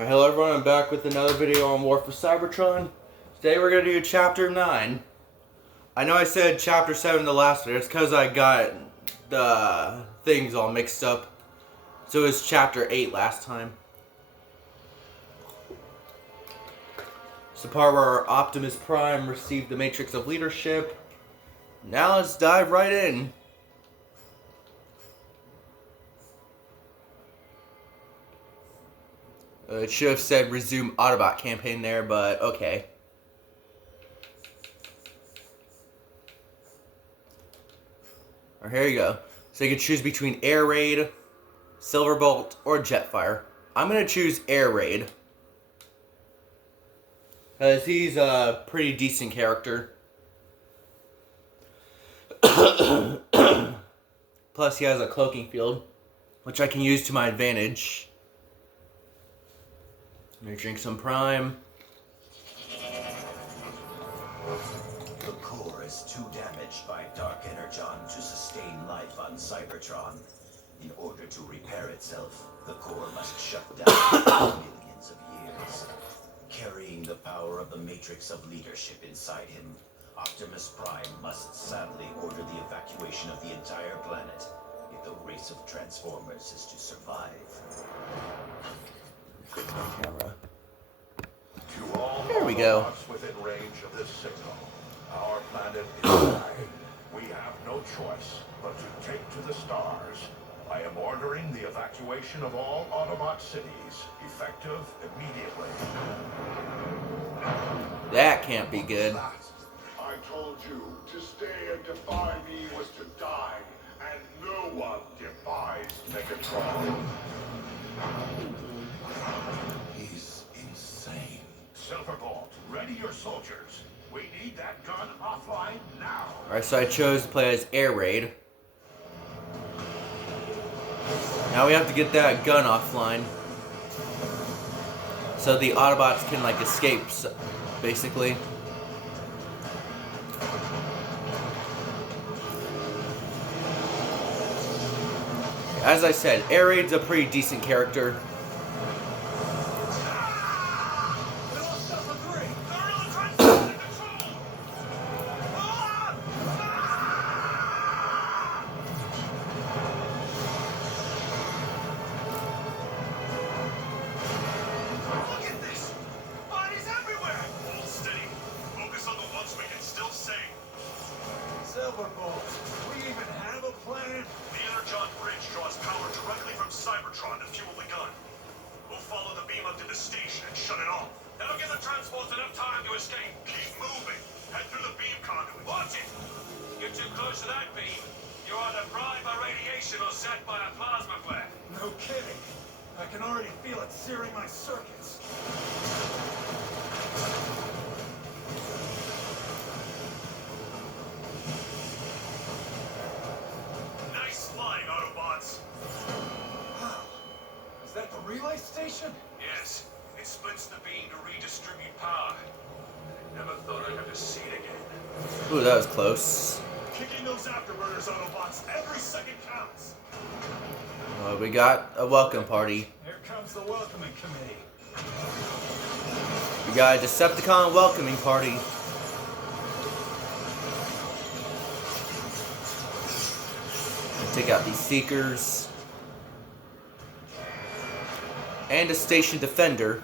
Alright, hello everyone, I'm back with another video on War for Cybertron. Today we're going to do Chapter 9. I know I said Chapter 7 the last video, it's because I got the things all mixed up. So it was Chapter 8 last time. It's the part where Optimus Prime received the Matrix of Leadership. Now let's dive right in. It should have said resume Autobot campaign there, but okay. Alright, here you go. So you can choose between Air Raid, Silverbolt, or Jetfire. I'm going to choose Air Raid. Because he's a pretty decent character. Plus he has a cloaking field, which I can use to my advantage. Let me drink some Prime. The core is too damaged by Dark Energon to sustain life on Cybertron. In order to repair itself, the core must shut down for millions of years. Carrying the power of the Matrix of Leadership inside him, Optimus Prime must sadly order the evacuation of the entire planet if the race of Transformers is to survive. Camera. To all There we go. Autobots within range of this signal, our planet is dying. We have no choice but to take to the stars. I am ordering the evacuation of all Autobot cities, effective immediately. That can't be good. I told you to stay and defy me was to die, and no one defies Megatron. He's insane. Silverbolt, ready your soldiers. We need that gun offline now. Alright, so I chose to play as Air Raid. Now we have to get that gun offline. So the Autobots can, like, escape, basically. As I said, Air Raid's a pretty decent character. Silverbolt, we even have a plan? The Energon bridge draws power directly from Cybertron to fuel the gun. We'll follow the beam up to the station and shut it off. That'll give the transports enough time to escape. Keep moving. Head through the beam conduit. Watch it! You're too close to that beam. You're either fried by radiation or set by a plasma flare. No kidding. I can already feel it searing my circuits. Is that the relay station? Yes. It splits the beam to redistribute power. I never thought I'd ever see it again. Ooh, that was close. Kicking those afterburners, Autobots. Every second counts. We got a welcome party. Here comes the welcoming committee. We got a Decepticon welcoming party. Take out these Seekers. And a Station Defender.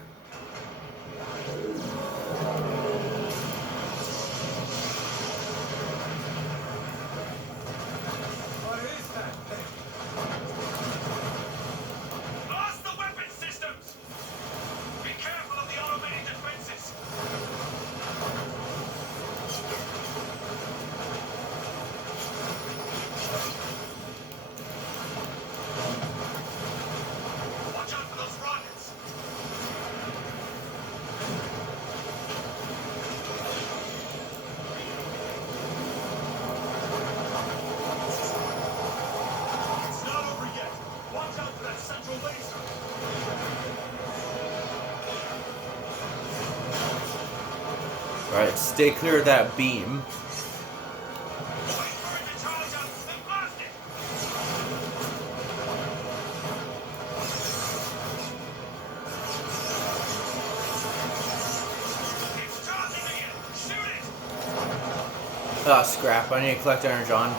What is that thing? Blast the weapon systems! Be careful of the automated defenses! Watch out for those rockets! It's not over yet. Watch out for that central laser. Alright, stay clear of that beam. Wait for it to charge up and blast it! Oh, scrap. I need to collect Energon.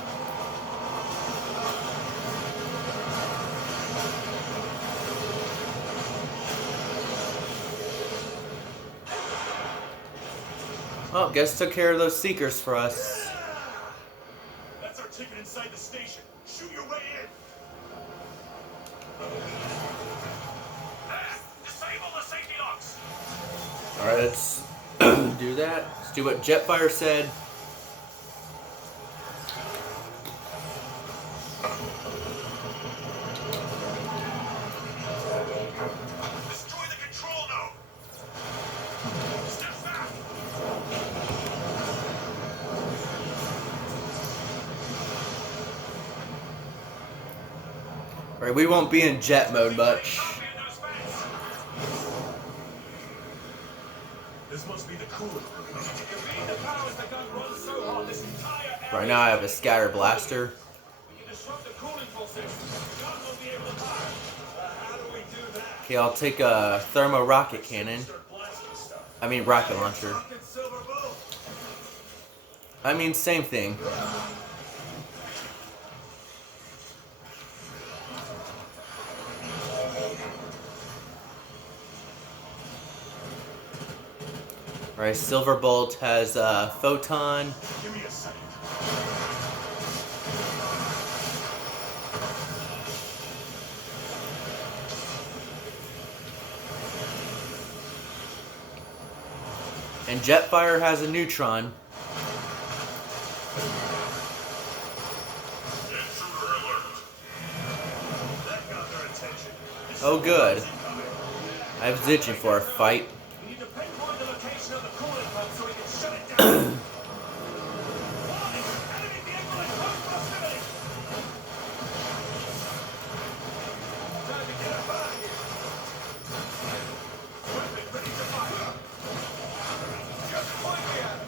Oh, guess took care of those Seekers for us. That's our ticket inside the station. Shoot your way in. Disable the safety locks. Alright, let's do that. Let's do what Jetfire said. Destroy the control node. Step back. Alright, we won't be in jet mode much. Copy in those vents. This must be the coolant room. Convene the powers that gun runs so hard this entire area. Right now I have a scatter blaster. We can disrupt the cooling pulsation. The gun won't be able to fire. How do we do that? Okay, I'll take a thermo rocket cannon. Start blasting stuff. I mean rocket launcher. Rocket Silver Bolt. I mean same thing. Alright, Silverbolt has a photon. Give me a second. And Jetfire has a neutron. Intruder alert. That got their attention. Oh good. I was itching for a fight. We need to pinpoint the location of the cooling pump so we can shut it down. Warning! Enemy vehicle in close proximity. Time to get up out of here. Weapon ready to fire. Just point me at him.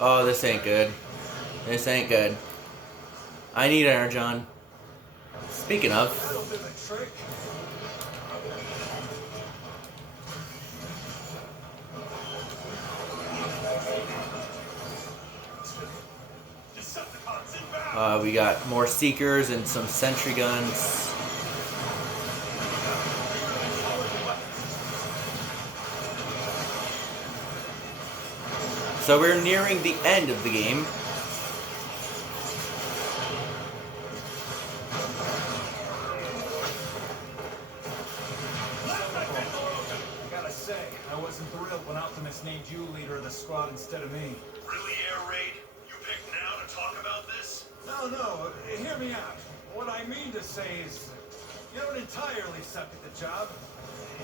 Oh, this ain't good. This ain't good. I need Energon. Speaking of, That'll do the trick. Decepticons inbound. we got more Seekers and some sentry guns. So we're nearing the end of the game. I gotta say, I wasn't thrilled when Optimus named you leader of the squad instead of me. Really, Air Raid? You picked now to talk about this? No, hear me out. What I mean to say is, you don't entirely suck at the job.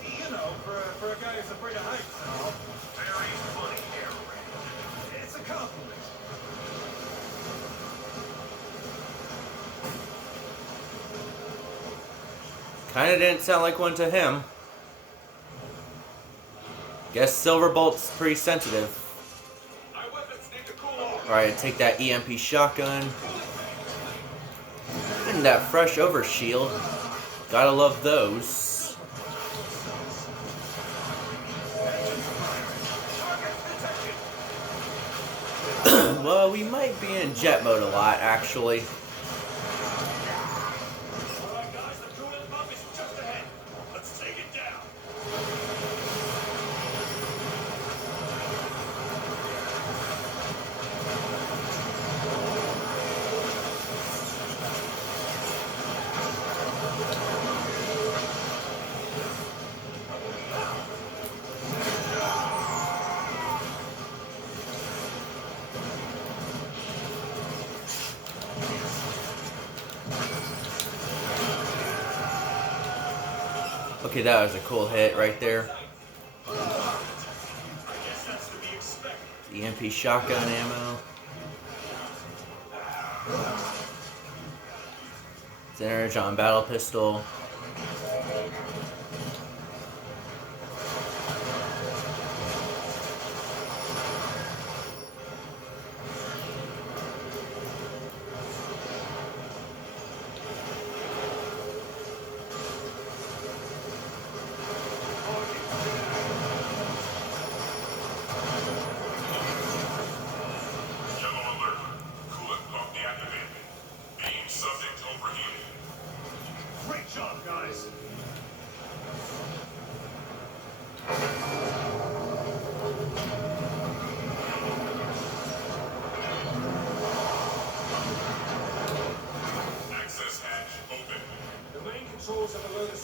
You know, for a guy who's afraid of heights and all. Very funny, Air Raid. It's a compliment. Kinda didn't sound like one to him. Guess Silverbolt's pretty sensitive. Our weapons need to cool off. Alright, take that EMP shotgun. And that fresh overshield. Gotta love those. Well, we might be in jet mode a lot, actually. Alright, guys, the coolant pump is just ahead. Let's take it down. Okay, that was a cool hit right there. I guess that's to be expected. EMP shotgun ammo. It's an Energon battle pistol.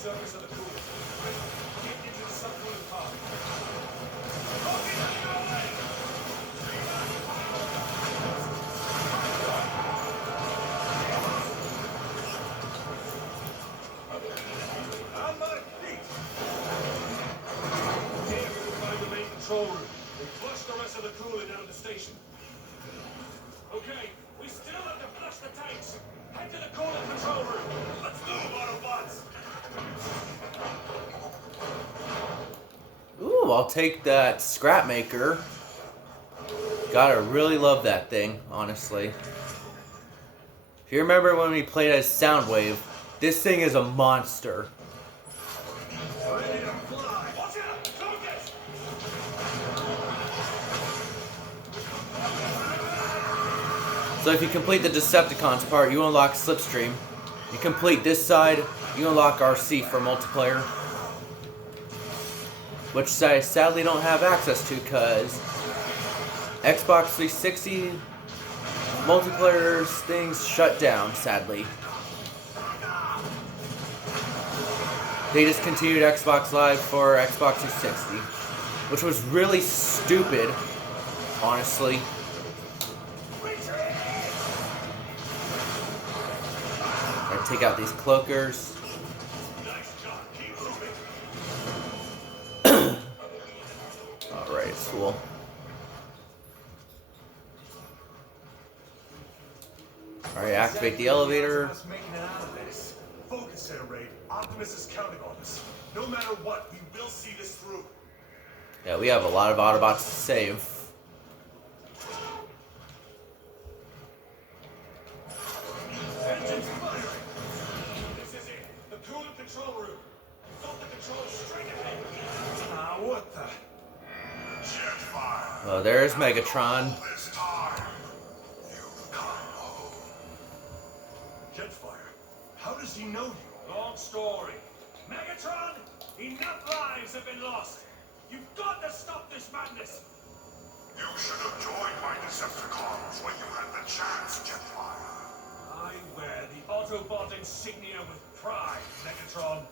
surface of the cooler. Get into the subcooling pod. On my feet! Here we will find the main control room. We flush the rest of the cooler down the station. Okay, we still have to flush the tanks. Head to the cooler control room. Let's move, Autobots! Ooh, I'll take that scrap maker. Gotta really love that thing, honestly. If you remember when we played as Soundwave, this thing is a monster. Ready to fly! Watch out! Focus! So if you complete the Decepticons part, you unlock Slipstream. You complete this side, you unlock RC for multiplayer. Which I sadly don't have access to because Xbox 360 multiplayer things shut down, sadly. They discontinued Xbox Live for Xbox 360, which was really stupid, honestly. I take out these cloakers. Nice job. Keep moving. Alright, cool. Alright, activate the elevator. Us making it out of this. Focus there, Raid. Optimus is counting on us. No matter what, we will see this through. Yeah, we have a lot of Autobots to save. Engines firing! This is it. The cooler control room. Got the controls straight ahead. Ah, what the? Jetfire. Oh, there's Megatron. This time, you've come home. Jetfire, how does he know you? Long story. Megatron, enough lives have been lost. You've got to stop this madness. You should have joined my Decepticons when you had the chance, Jetfire. I wear the Autobot insignia with pride, Megatron.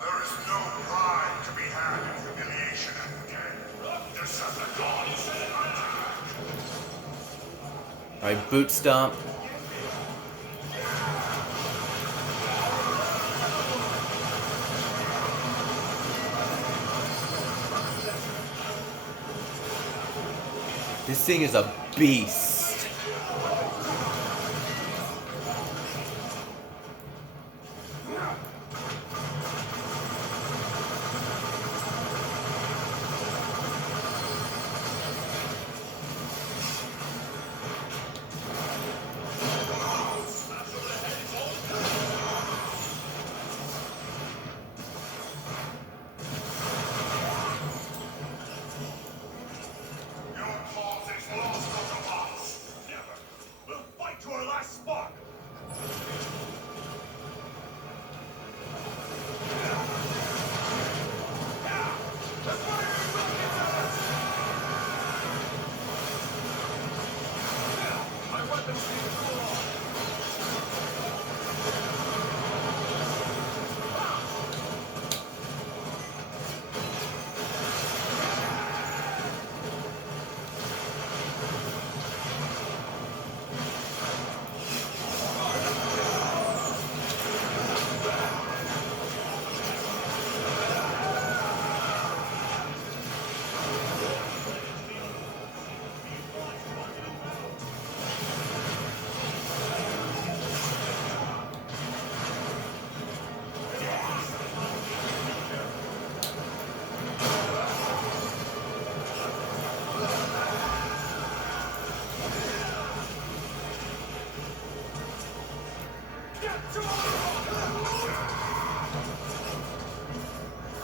There is no pride to be had in humiliation and death. Decepticons attack! Alright, boot stomp. This thing is a beast. Your cause is lost, Autobots! Never! We'll fight to our last spark! My weapons need to cool off.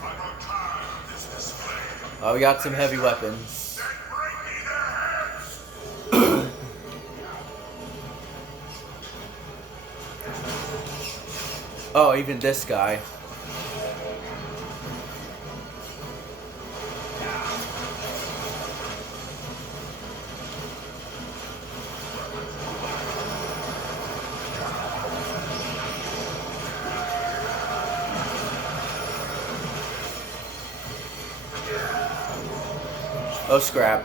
I'm not tired of this display. Oh, we got some heavy weapons. Then bring me their heads! Oh, even this guy. Oh, scrap.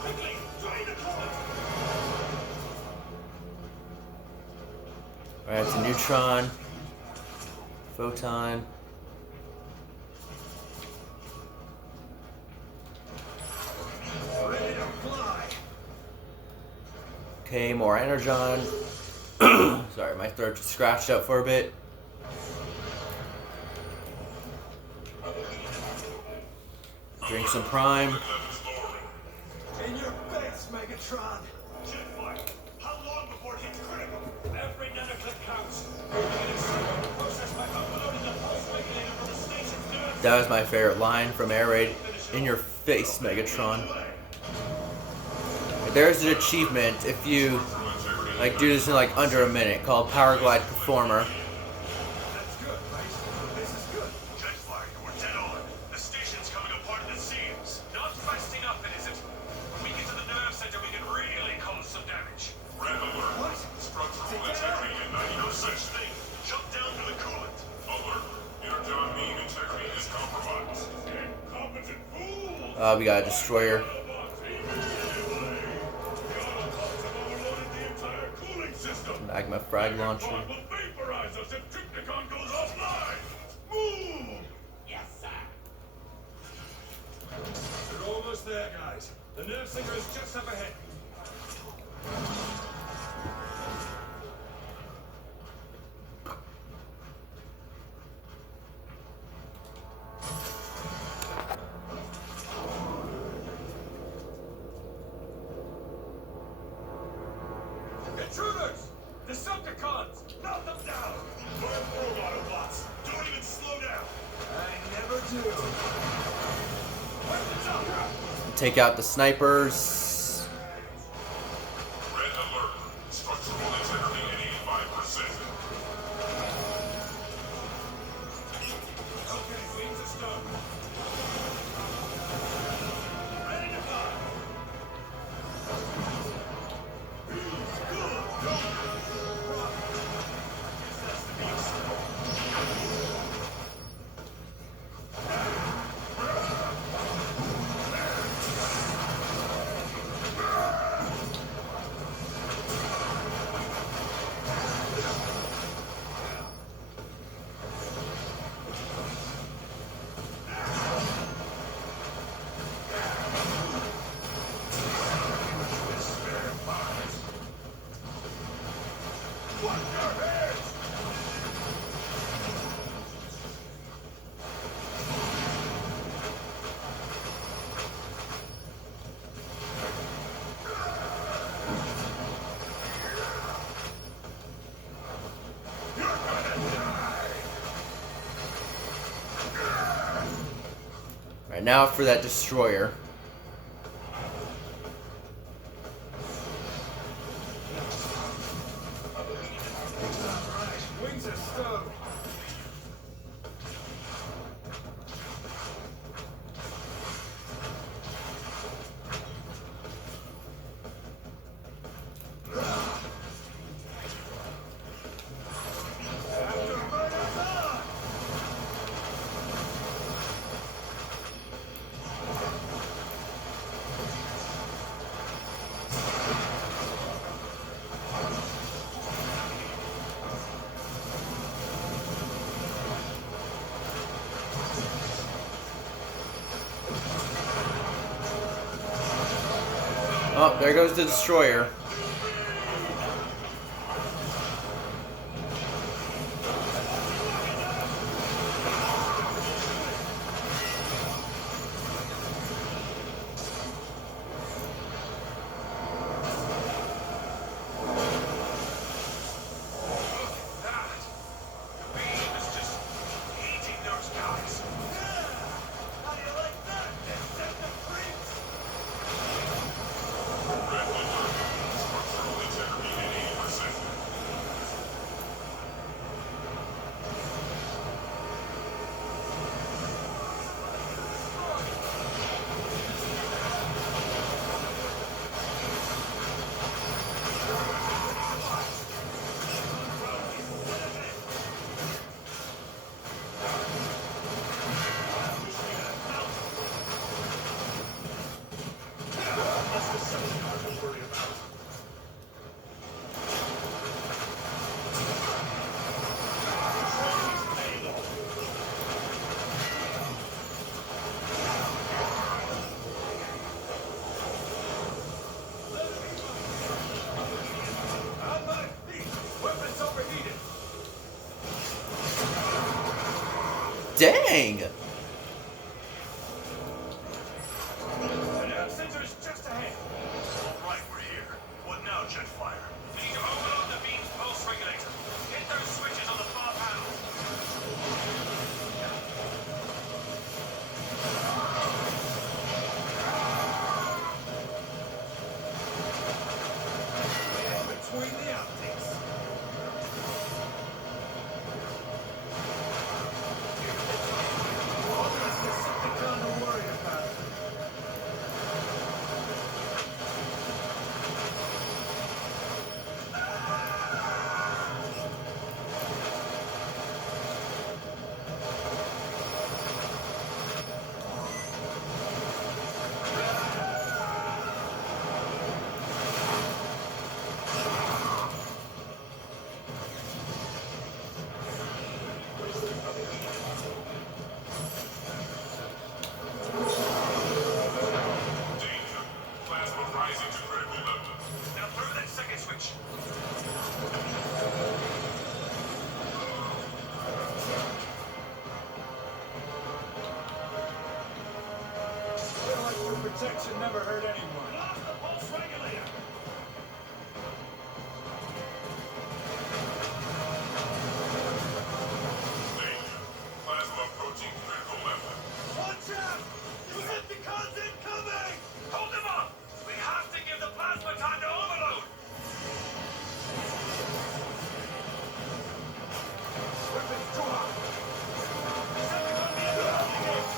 Quickly, drain the coolant! Alright, it's a neutron. Photon. Ready to fly! Okay, more energon. Sorry, my throat just scratched up for a bit. Drink some prime. In your face, Megatron! Jetfire! How long before it hits critical? Every nanoclip counts. Process by uploading the pulse regulator from the station's nerve. That was my favorite line from Air Raid. In your face, Megatron. There's an achievement if you like do this in like under a minute called Power Glide Performer. That's good, right? This is good. Jetfire, you were dead on. The station's coming apart at the seams. Not fast enough, is it? When we get to the nerve center, we can really cause some damage. Red alert. What? Structural integrity and no such thing. Jump down to the coolant. Alert. Energon beam integrity is compromised. Incompetent fool! We got a destroyer. Magma frag launcher. Will vaporize us if Trypticon goes offline! Move! Yes, sir! We're almost there, guys. The nerve center is just up ahead. Intruders! Decepticons! Knock them down! Burn through, Autobots. Don't even slow down. I never do. Weapons up! Take out the snipers. Red alert. Structural integrity at 85%. Okay, wings are stone. Ready to fly! Right now for that destroyer. Wings are stone. Oh, there goes the destroyer. Dang! The center is just ahead. All right, we're here. What now, Jetfire? Need to overload the beam's pulse regulator. Hit those switches on the far panel. Between the optics. There's something kind of worried about. Danger. Plasma rising to critical level. Now throw that second switch. Feel like your protection never hurt anyone. Blast the pulse regulator. Danger. Plasma approaching critical level. Watch out! You hit the content coming! Hold them up! We have to give the plasma time to overload! Weapons too high. Second on the other gate.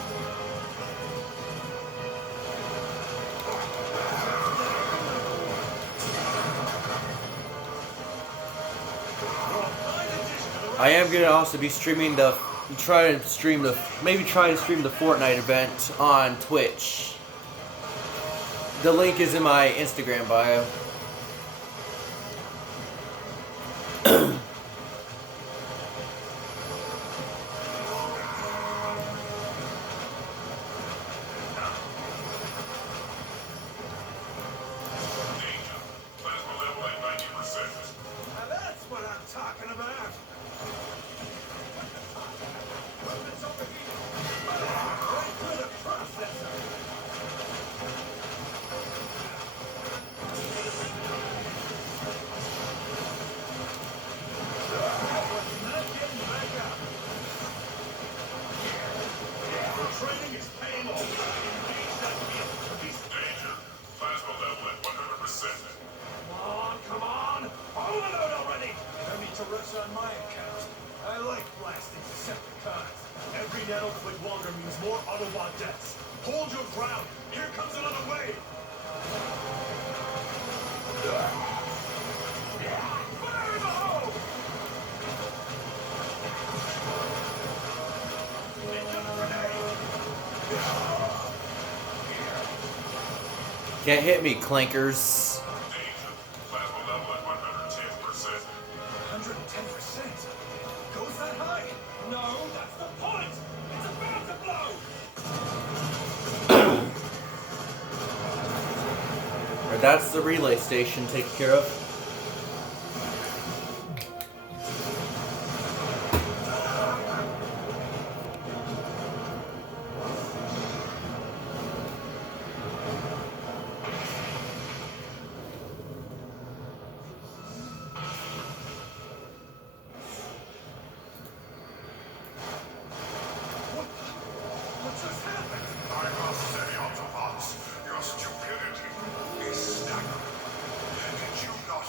I am gonna also be streaming the try to stream the Fortnite event on Twitch. The link is in my Instagram bio. Danger. Plasma level at 90%. Now that's what I'm talking about. Weapons overheating. Right through the processor. Not getting back up. The training is paying off. Engage that vehicle. Danger. Plasma level at 100%. Come on! Overload already! No need to rush on my account. I like blasting Decepticons. Every nanoclick longer means more Autobot deaths. Hold your ground. Here comes another wave. Fire in the hole! Ninja grenade! Can't hit me, clankers. Danger. Plasma level at 110%. 110%? Goes that high? No, that's the point! It's about to blow! Or that's the relay station taken care of. What just happened? I must say, Autobots, your stupidity is staggering. Did you not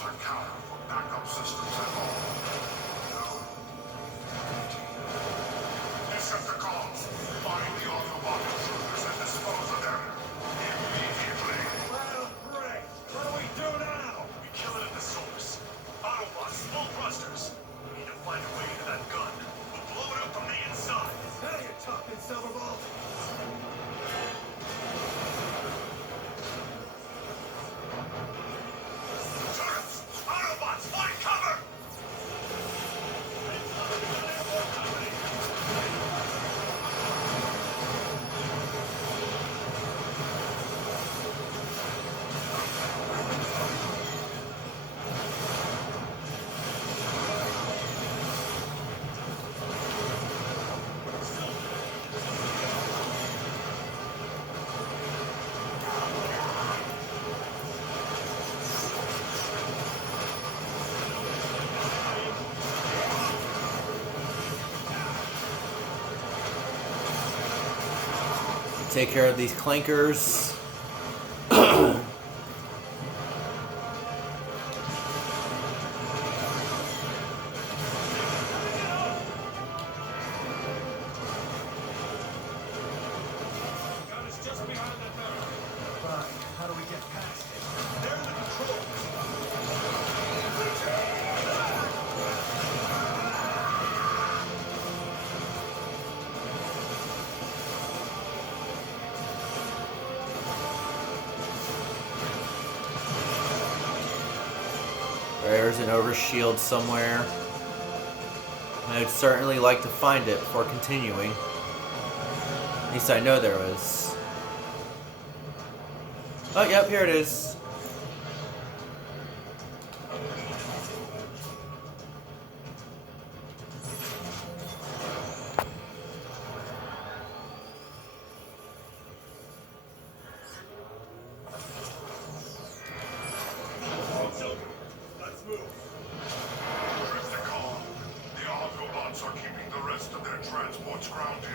Take care of these clankers. Gun is just behind that barrel. Fine. How do we get past it? They're in the controls. There's an overshield somewhere. I'd certainly like to find it before continuing. At least I know there was. Oh, yep, here it is. Let's move. Drifticon, the Autobots are keeping the rest of their transports grounded.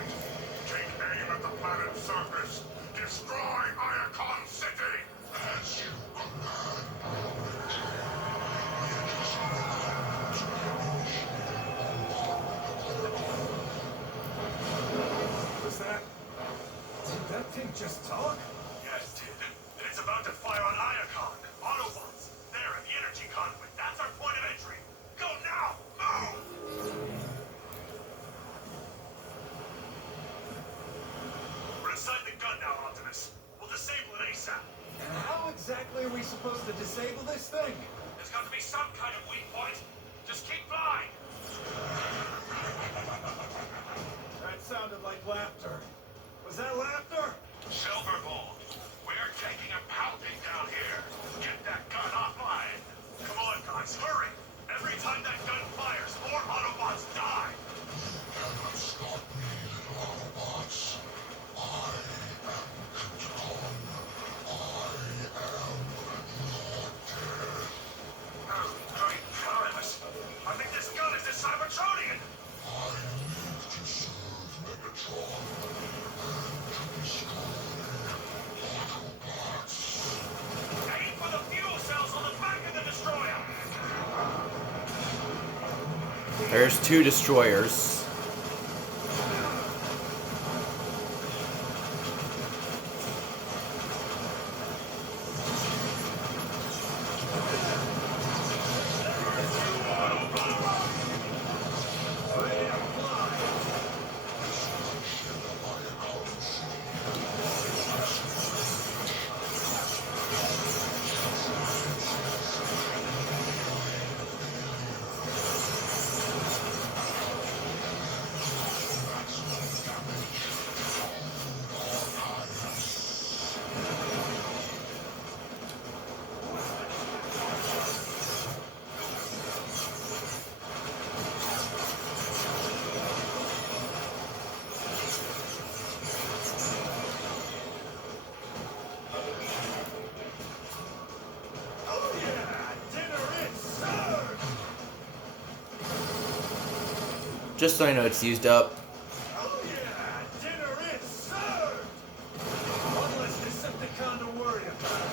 Take aim at the planet's surface. Destroy Iacon City! As you command. What's that? Did that thing just talk? Yeah, it did. And it's about to fire on Iacon. Autobots. There in the energy conduit. That's our point of entry. Go now! Move! We're inside the gun now, Optimus. We'll disable it ASAP. And how exactly are we supposed to disable this thing? There's got to be some kind of weak point. Just keep flying. That sounded like laughter. Was that laughter? Silverbolt, we're taking a pounding down here. Get that gun offline. Come on, guys, hurry! Every time that gun fires, more Autobots die! Oh, Great Primus! I think this gun is a Cybertronian! Aim for the fuel cells on the back of the destroyer! There's two destroyers. Oh yeah! Dinner is served! Just so I know it's used up. Oh yeah! Dinner is served! One less Decepticon to worry about.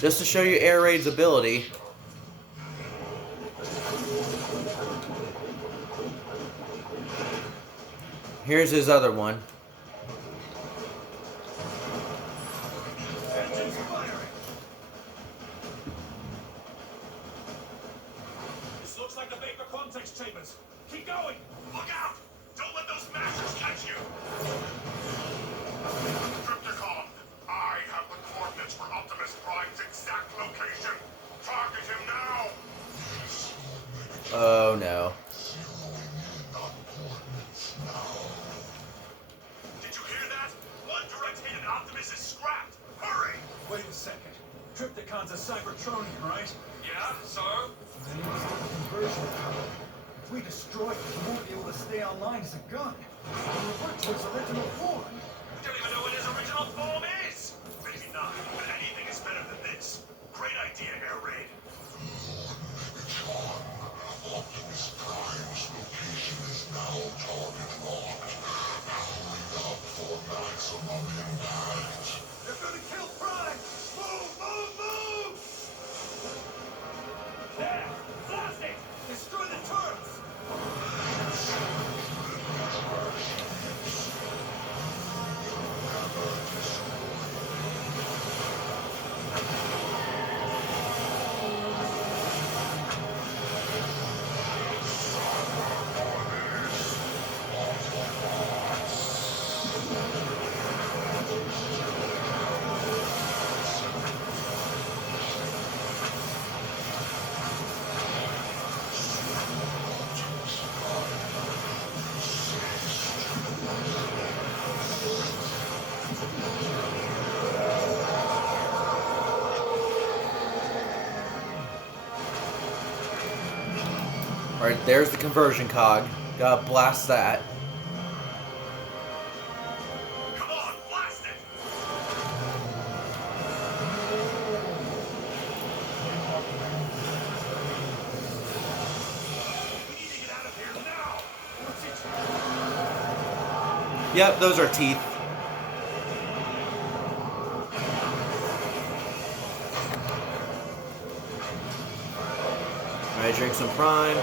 Just to show you Air Raid's ability. Here's his other one. Engines firing! This looks like the Vapor Context Chambers. Keep going! Look out! Don't let those mashers catch you! Tripticon, I have the coordinates for Optimus Prime's exact location. Target him now! Oh no. Optimus is scrapped! Hurry! Wait a second. Trypticon's a Cybertronian, right? Yeah, so? Then he must have a conversion power. If we destroy it, he won't be able to stay online as a gun. He'll revert to his original form. We don't even know what his original form is! Maybe not, but anything is better than this. Great idea, Air Raid. Optimus Prime's location is now target locked. Hurry up for maximum impact. They're gonna kill Prime! Move, move, move! There! Blast it! Destroy the turrets! Alright, there's the conversion cog. Gotta blast that. Come on, blast it! We need to get out of here now! What's it? Yep, those are teeth. Alright, drink some Prime.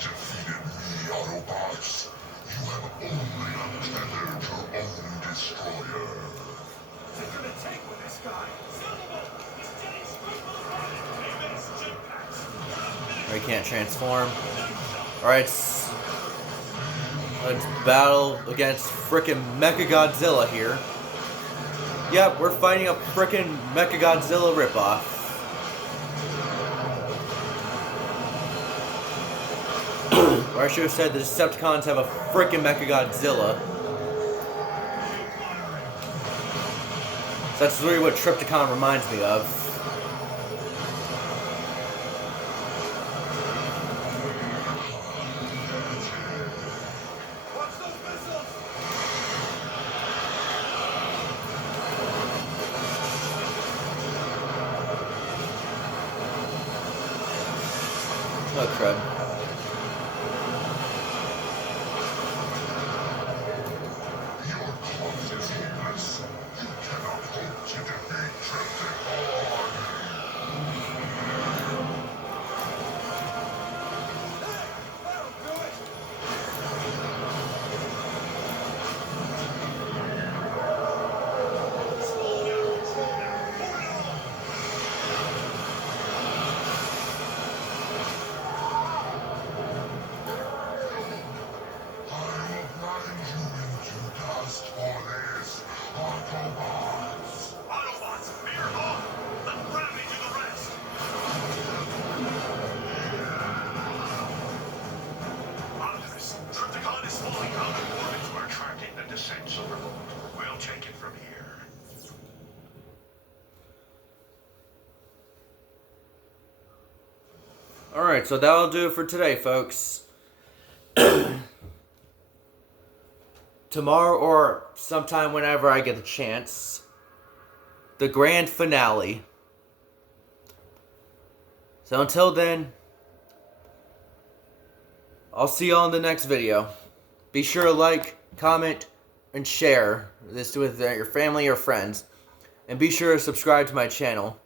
Defeated me, Autobots. You have only untethered your own destroyer. What's it gonna take with this guy? Silverbolt! He's jetting straight for the planet! Hey, Max, jetpacks! Alright, can't transform. Alright, let's battle against frickin' Mechagodzilla here. Yep, we're fighting a frickin' Mechagodzilla ripoff. Or I should have said the Decepticons have a frickin' Mechagodzilla. So that's really what Trypticon reminds me of. Watch those missiles! Oh, crud. Your cause is hopeless. You cannot hope to defeat Trypticon. That'll do it! Slow down, slow down! Hold it on! I will grind you into dust for this, Autobots. Autobots, veer off! Let gravity do the rest! Optimus, Trypticon is falling out of orbit. We're tracking the descent, Silverbolt. We'll take it from here. Alright, so that'll do it for today, folks. Tomorrow or sometime whenever I get a chance, the grand finale. So until then, I'll see you all in the next video. Be sure to like, comment, and share this with your family or friends. And be sure to subscribe to my channel.